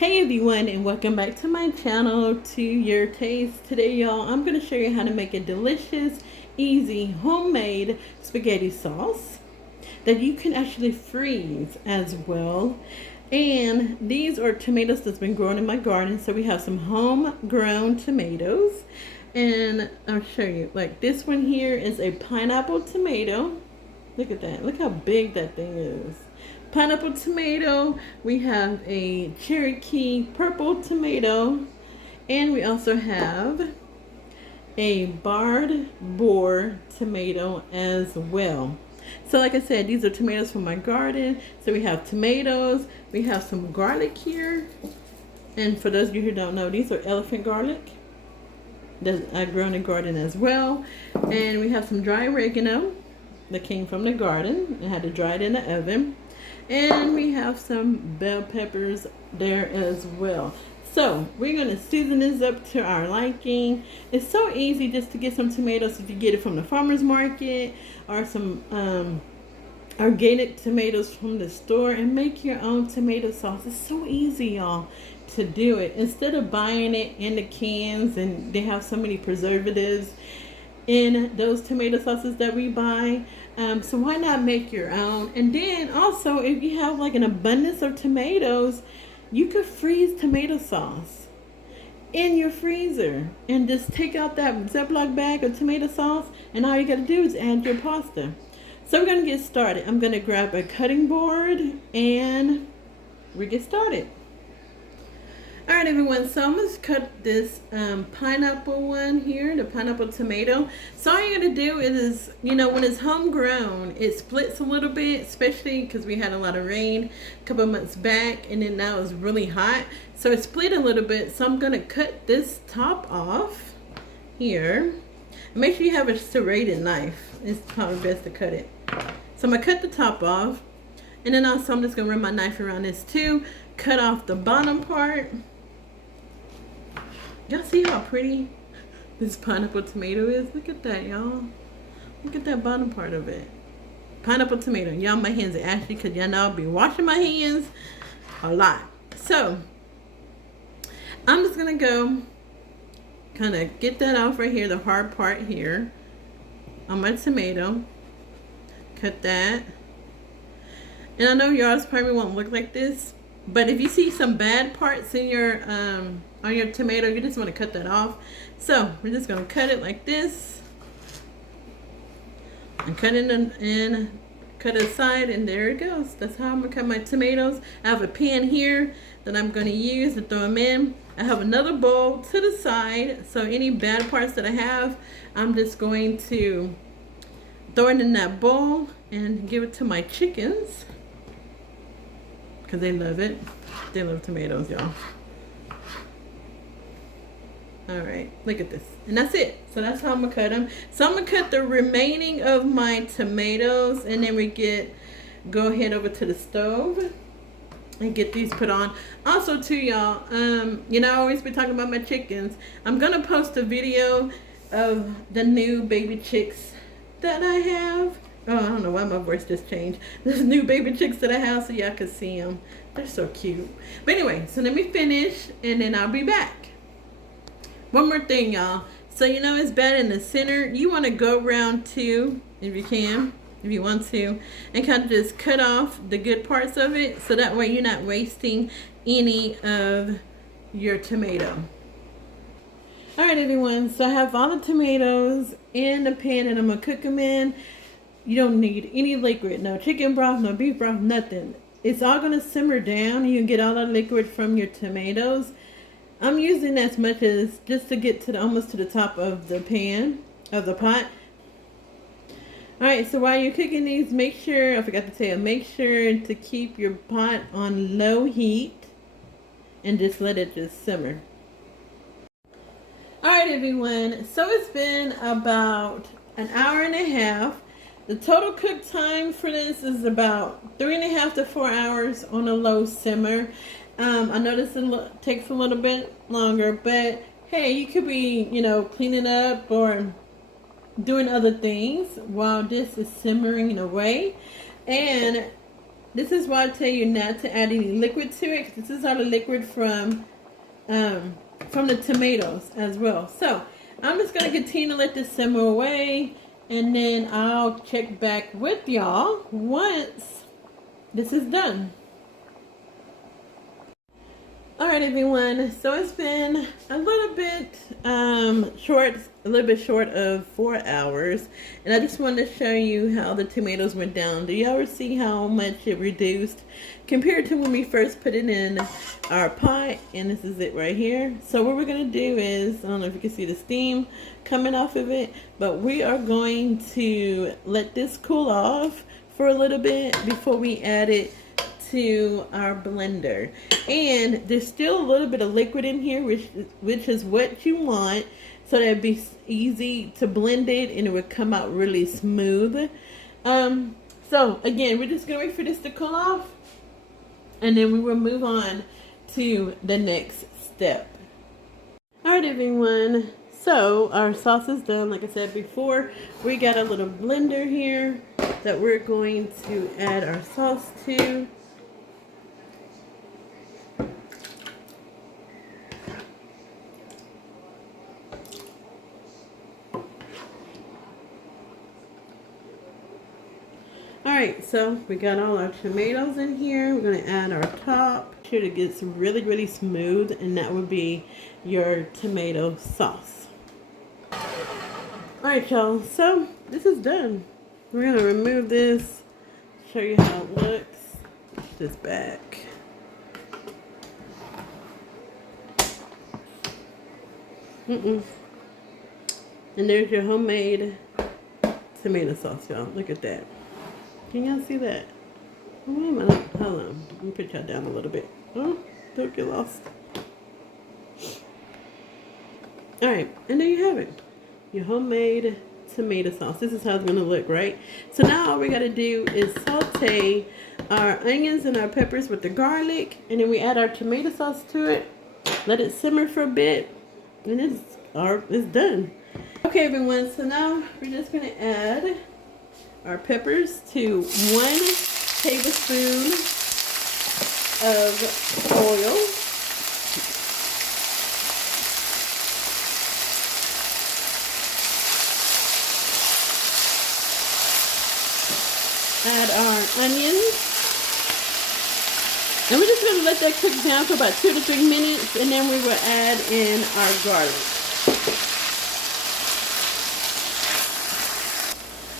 Hey everyone, and welcome back to my channel, To Your Taste. Today y'all, I'm going to show you how to make a delicious, easy, homemade spaghetti sauce that you can actually freeze as well. And these are tomatoes that's been growing in my garden. So we have some homegrown tomatoes, and I'll show you. Like this one here is a pineapple tomato. Look at that. Look how big that thing is. Pineapple tomato. We have a Cherokee purple tomato. And we also have a barred boar tomato as well. So like I said, these are tomatoes from my garden. So we have tomatoes. We have some garlic here. And for those of you who don't know, these are elephant garlic that I grow in the garden as well. And we have some dry oregano that came from the garden. I had to dry it in the oven. And we have some bell peppers there as well. So we're going to season this up to our liking. It's so easy just to get some tomatoes if you get it from the farmer's market, or some organic tomatoes from the store, and make your own tomato sauce. It's so easy, y'all, to do it instead of buying it in the cans, and they have so many preservatives in those tomato sauces that we buy. So why not make your own? And then also, if you have like an abundance of tomatoes, you could freeze tomato sauce in your freezer and just take out that Ziploc bag of tomato sauce, and all you got to do is add your pasta. So we're going to get started. I'm going to grab a cutting board and we get started. Alright everyone, so I'm going to cut this pineapple one here, the pineapple tomato. So all you're going to do is, when it's homegrown, it splits a little bit, especially because we had a lot of rain a couple months back, and then now it's really hot. So it split a little bit, so I'm going to cut this top off here. Make sure you have a serrated knife. It's probably best to cut it. So I'm going to cut the top off, and then also I'm just going to run my knife around this too, cut off the bottom part. Y'all see how pretty this pineapple tomato is? Look at that, y'all. Look at that bottom part of it. Pineapple tomato. Y'all, my hands are ashy because y'all know I'll be washing my hands a lot. So, I'm just going to go kind of get that off right here, the hard part here on my tomato. Cut that. And I know y'all probably won't look like this, but if you see some bad parts in your on your tomato, you just want to cut that off. So we're just going to cut it like this and cut it and cut it aside, and there it goes. That's how I'm going to cut my tomatoes. I have a pan here that I'm going to use to throw them in. I have another bowl to the side, so any bad parts that I have, I'm just going to throw it in that bowl and give it to my chickens because they love it. They love tomatoes, y'all. Alright, look at this. And that's it. So that's how I'm going to cut them. So I'm going to cut the remaining of my tomatoes, and then we go ahead over to the stove and get these put on. Also too, y'all, I always be talking about my chickens. I'm going to post a video of the new baby chicks that I have. Oh, I don't know why my voice just changed. There's new baby chicks that I have so y'all can see them. They're so cute. But anyway, so let me finish and then I'll be back. One more thing, y'all. So it's bad in the center. You want to go around too, if you can, if you want to, and kind of just cut off the good parts of it, so that way you're not wasting any of your tomato. Alright everyone, so I have all the tomatoes in the pan and I'm going to cook them in. You don't need any liquid, no chicken broth, no beef broth, nothing. It's all going to simmer down. You can get all the liquid from your tomatoes. I'm using as much as just to get to almost to the top of the pan, of the pot. Alright, so while you're cooking these, make sure, I forgot to tell you, make sure to keep your pot on low heat and just let it just simmer. Alright everyone, so it's been about an hour and a half. The total cook time for this is about 3.5 to 4 hours on a low simmer. I know this takes a little bit longer, but hey, you could be, cleaning up or doing other things while this is simmering away. And This is why I tell you not to add any liquid to it. This is all the liquid from the tomatoes as well. So I'm just gonna continue to let this simmer away, and then I'll check back with y'all once this is done. Alright everyone, so it's been a little bit short of 4 hours, and I just wanted to show you how the tomatoes went down. Do you ever see how much it reduced compared to when we first put it in our pot? And this is it right here. So what we're going to do is, I don't know if you can see the steam coming off of it, but we are going to let this cool off for a little bit before we add it to our blender. And there's still a little bit of liquid in here, which is what you want, so that it'd be easy to blend it and it would come out really smooth. So again, we're just gonna wait for this to cool off, and then we will move on to the next step. All right everyone, so our sauce is done. Like I said before, we got a little blender here that we're going to add our sauce to. Alright, so we got all our tomatoes in here. We're going to add our top. Sure it gets really, really smooth, and that would be your tomato sauce. Alright y'all, so this is done. We're going to remove this, show you how it looks. Push this back. And there's your homemade tomato sauce, y'all. Look at that. Can y'all see that? Oh, wait a minute. Hold on. Let me put y'all down a little bit. Oh, don't get lost. Alright, and there you have it. Your homemade tomato sauce. This is how it's going to look, right? So now all we got to do is saute our onions and our peppers with the garlic, and then we add our tomato sauce to it. Let it simmer for a bit, and it's done. Okay, everyone. So now we're just going to add our peppers to 1 tablespoon of oil. Add our onions. And we're just going to let that cook down for about 2 to 3 minutes, and then we will add in our garlic.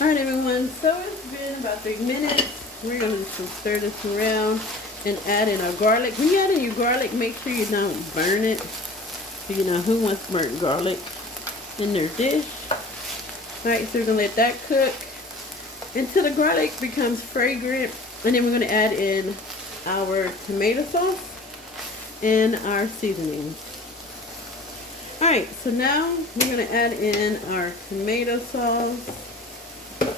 Alright everyone, so it's been about 3 minutes. We're going to just stir this around and add in our garlic. When you add in your garlic, make sure you don't burn it. So you know who wants burnt garlic in their dish. Alright, so we're going to let that cook until the garlic becomes fragrant. And then we're going to add in our tomato sauce and our seasonings. Alright, so now we're going to add in our tomato sauce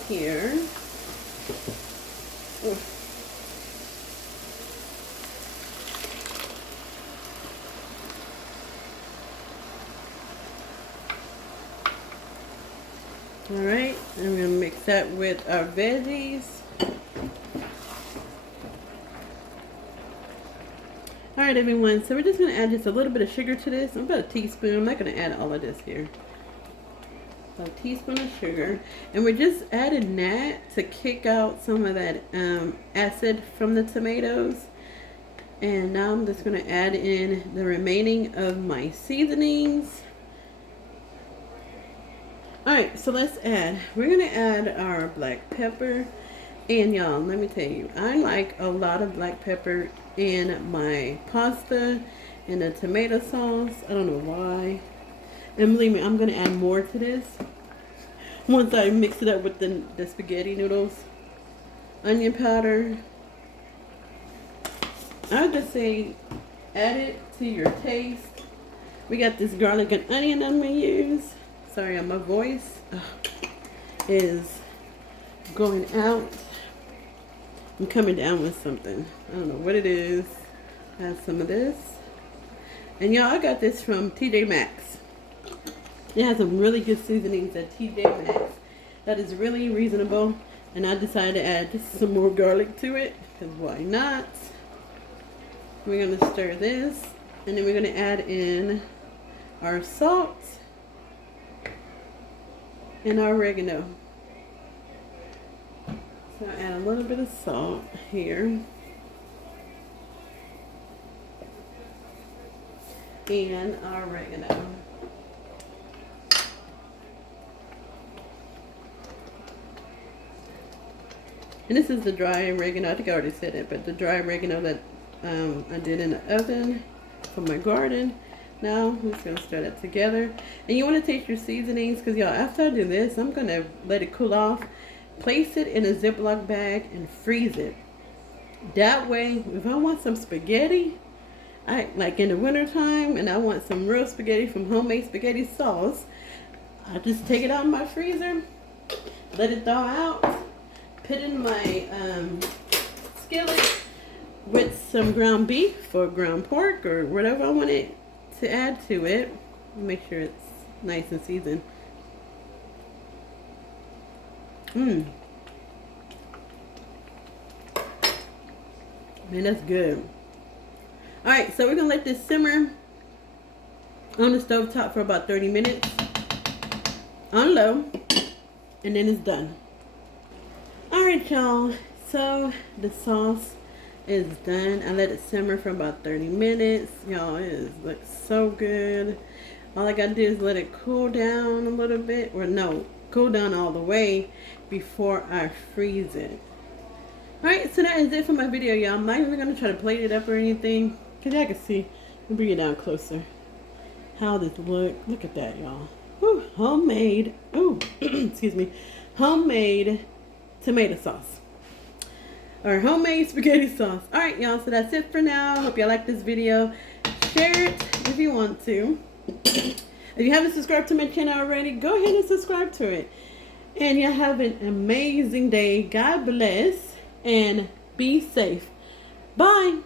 here. Ooh. Alright, and we're going to mix that with our veggies. Alright everyone, so we're just going to add just a little bit of sugar to this. About a teaspoon. I'm not going to add all of this here. A teaspoon of sugar, and we're just adding that to kick out some of that acid from the tomatoes. And now I'm just going to add in the remaining of my seasonings. Alright, so we're going to add our black pepper. And y'all, let me tell you, I like a lot of black pepper in my pasta and the tomato sauce. I don't know why. And believe me, I'm going to add more to this once I mix it up with the spaghetti noodles. Onion powder. I would just say add it to your taste. We got this garlic and onion I'm going to use. Sorry, my voice is going out. I'm coming down with something. I don't know what it is. Add some of this. And y'all, I got this from TJ Maxx. It has some really good seasonings at TJ Maxx. That is really reasonable. And I decided to add just some more garlic to it. because why not? We're going to stir this, and then we're going to add in our salt and our oregano. So I add a little bit of salt here. And our oregano. And this is the dry oregano. I think I already said it, but the dry oregano that I did in the oven from my garden. Now I'm just going to stir that together. And you want to taste your seasonings, because y'all, after I do this, I'm going to let it cool off, place it in a Ziploc bag, and freeze it. That way, if I want some spaghetti, like in the wintertime, and I want some real spaghetti from Homemade Spaghetti Sauce, I just take it out of my freezer, let it thaw out, put in my skillet with some ground beef or ground pork or whatever I want it to add to it. Make sure it's nice and seasoned. Man, that's good. Alright, so we're going to let this simmer on the stove top for about 30 minutes on low, and then it's done. Alright, y'all, so the sauce is done. I let it simmer for about 30 minutes. Y'all, it looks so good. All I got to do is let it cool down a little bit, or no, cool down all the way before I freeze it. Alright, so that is it for my video, y'all. I'm not even going to try to plate it up or anything, because y'all can see. We'll bring it down closer. How this look. Look at that, y'all. Whew, homemade. Ooh, excuse me. Homemade tomato sauce. Or homemade spaghetti sauce. Alright, y'all. So that's it for now. Hope y'all like this video. Share it if you want to. If you haven't subscribed to my channel already, go ahead and subscribe to it. And y'all have an amazing day. God bless. And be safe. Bye.